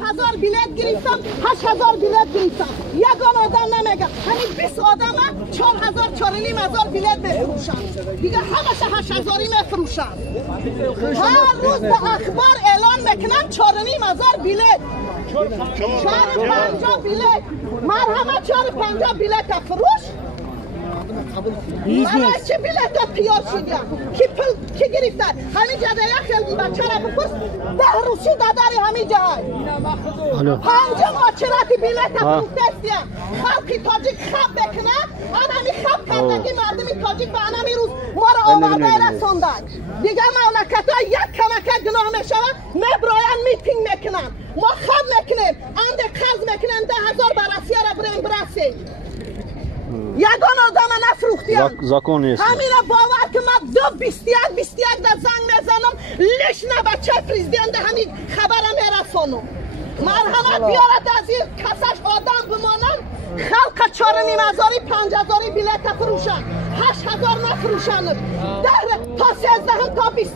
7000 بیلیت گرفتم 8000 بیلیت گرفتم یگان آدم نمیگه همین 20 آدم 4000 4500 بیلیت بفروشن دیگه همش 8000 میفروشن هر روز به اخبار اعلان میکنن 4500 بیلیت 450 بیلیت مرحمت 450 بیلیت فروش برای چه بیلیت تیار شدیم کی گرفته همین جده یک بچه را بپرس 10 روزی داداری همین جای 5 ماچرات بیلیت فروخته استیم خلقی تاجیک خب بکنه آن همین خب کردگی مردمی تاجیک به آنمی روز ما را آورده رساندن دیگه مملکت ها یک کمکه گناه میشود مبراین میتینگ میکنن ما خب میکنیم انده قرض میکنن 10,000 برسی را بریم برسیم یگان آدم نفروختیم همین باور که من 21 در زنگ میزنم لش نه بچه پریزیدنت همین خبرم میرسانم مرحمت بیارد از این کسش آدم بمانن خلق 4500 5000 بیلیت فروشن 8000 نفروشن تا 13 تا 20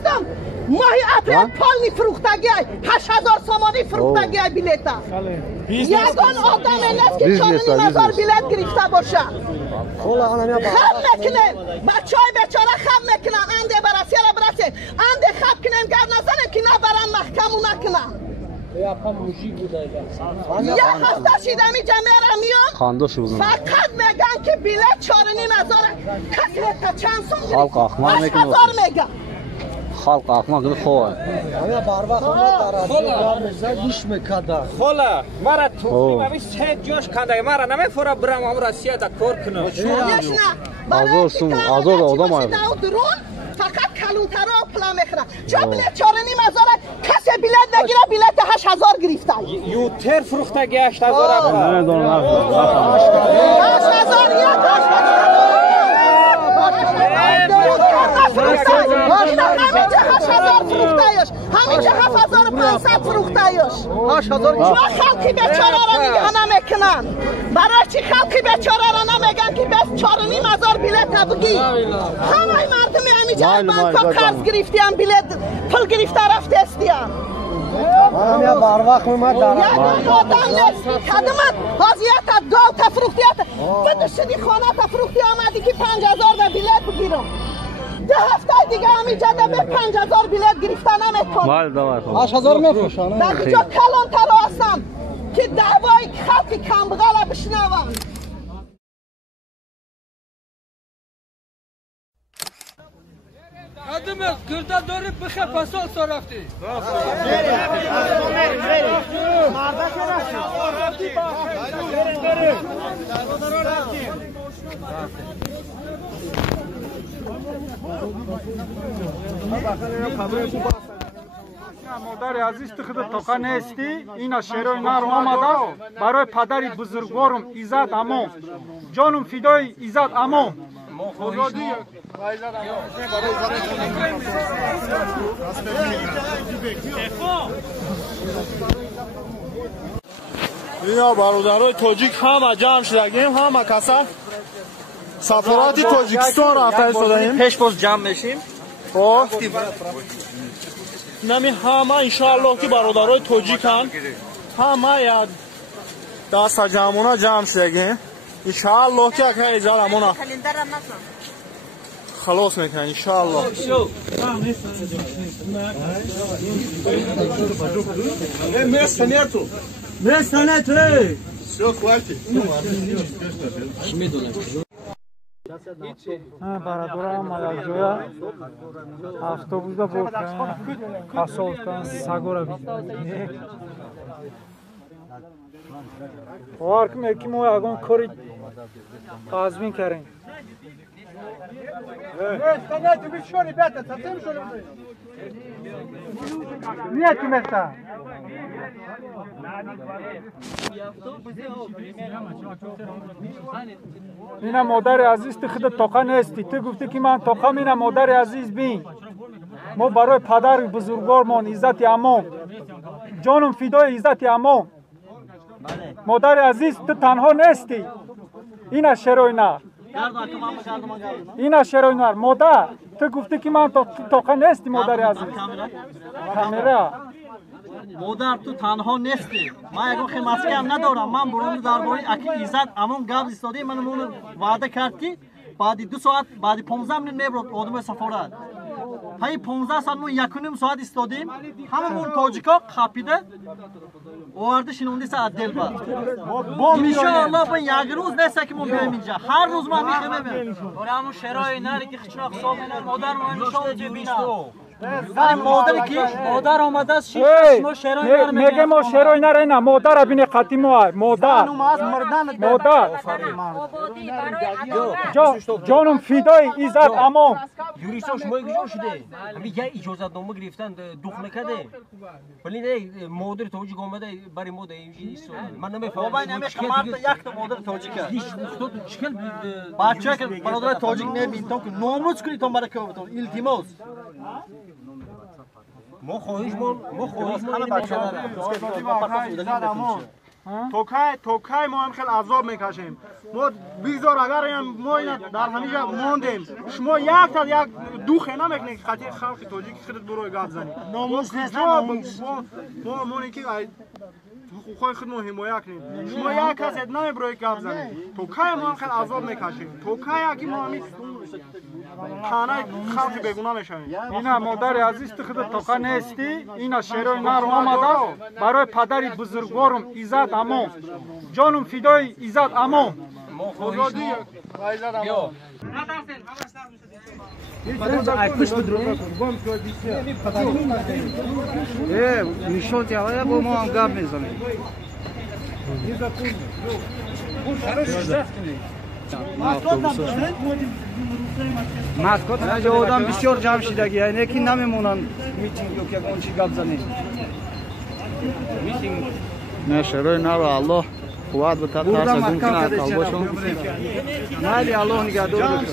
ماهی اپریل پال فروختگی 8000 سامانی فروختگی بیلیت یگان آدم نیست که 4500 بیلیت گرفته باشه خب میکنیم بچه های بیچاره خب میکنن انده برسی را برسیم انده خب کنیم گرد نزنیم که نبرن محکم و نکنن یک هفته شیدمی جمعه را میان فقط میگن که بیلیت 4500 کسی تا چند سون گرفت 8000 میگن خلق احمق خواه همه بر وقت ما ترازی گوش میکده خلا مرا تو می سه جوش کنده مرا نمیفوره برم امر سیاه دا کار کنم آزار آدم آید فقط کلونترها پلا میخوره چه بیلیت 4500 کسی بیلیت نگیره بیلیت 8000 گرفتن یوتر فروختگی 8000 همینجا 7500 فروختایش چرا خلقی بیچاره را نگاه نمیکنن برای چی خلقی بیچاره را نمیگن که بس 4500 بیلیت بگی همه مردمی همینجا بانکا قرض گرفتیم بیلیت پول گرفته رفته استیم همه بر وقت ما یگان آدم نیست کدمت حاضیت گاو تفروختیت بدوشدی خانه تفروختی آمدی که 5000 بیلیت بگیرم 10 هفته دیگه همین جده به 5000 بیلیت گرفته نمیتون 8000 میفروشن در اینجا کلانتر هستم که دعوای خلق کمبغل بشنوم قدم از گرده داری بخه پسال سا رفتی مادر عزیز خود توقع نیستی اینا شیروی نار آمده برای پدری بزرگوارم ایزد امام جانم فدای ایزد امام اینا برادرای تاجیک همه جمع شدگیم همه کسا سفارت تاجیکستان رفته ایستادیم پیش باز جمع میشیم خب نمی همه انشاءالله که برادرای تاجیکن همه یک دست جمعونا جمع شدگیم انشاءالله که اکه ایزار امونا خلاص میکنن انشاءالله برادر آمد جویا автобус да бортан қасовкан сагора варк меки мо ягон кори қазбин карем нет места اینا مادر عزیز تو خود توقع نیستی تو گفتی که من توقع مینا مادر عزیز بین ما برای پدر بزرگوارمان عزت امام جانم فدای عزت امام مادر عزیز تو تنها نیستی اینا شروع نه اینا شروینار مادر تو گفتی که من توقع نیستی مادر عزیز کامیرا مادر تو تنها نیستی من اگه خیمسکی هم ندارم من برام درباره اکی ایزد امون گفت استادی من اون وعده کرد که بعد 2 ساعت بعد 15 منت میبرد آدم سفارت های 15 ساعت ما 1.5 ساعت استادیم هممون تاجیکا خپیده آورده شنونده ساعت دل با انشاءالله با یک روز نیست که ما بیایم اینجا هر روز ما میخوایم همون شرای نری که خشناق صاحب مادر ما انشاءالله ببینم مادر آمده است شما شروع میگه ما شروع نره نه مادر بینه قطعی ما مادر جانم فدای عزت امام یوریستا شما اجازه شده همین یه اجازه نامه گرفتن دخل نکرده ولی مادر توجیک آمده برای ما اینجوری من نمیفهمم بابا نمیشه مرد یک تا مادر توجیک هیچ استاد چکل بچه که برادر توجیک نمیبینم که ناموز کنید تو برای که التماس ما خواهش همه بچه توکای ما هم خیلی عذاب میکشیم ما بیزار اگر ما اینا در همینجا موندیم شما یک تا یک دو خینا میکنید خاطر خلق توجیک خودت برو گپ زنی ناموس نیست ما مونی که حقوقای خود ما حمایت کنیم شما یک کس نمیبروی گپ زنی توکای ما هم خیلی عذاب میکشیم توکای که ما همین خانه خلق بیگناه میشویم اینا مادر عزیز تو خود توقع نیستی اینا شروع نار آمده برای پدر بزرگوارم عزت امام جانم فدای عزت امام میشد یا با ما هم گپ میزنیم مسکوت اینجا آدم بسیار جمع شدگی یعنی یکی نمیمونن میتینگ که اون چی گپ زنیم نه شروع نرو الله قوت به ترس از اون کنه اکال باشم مالی الله نگهدار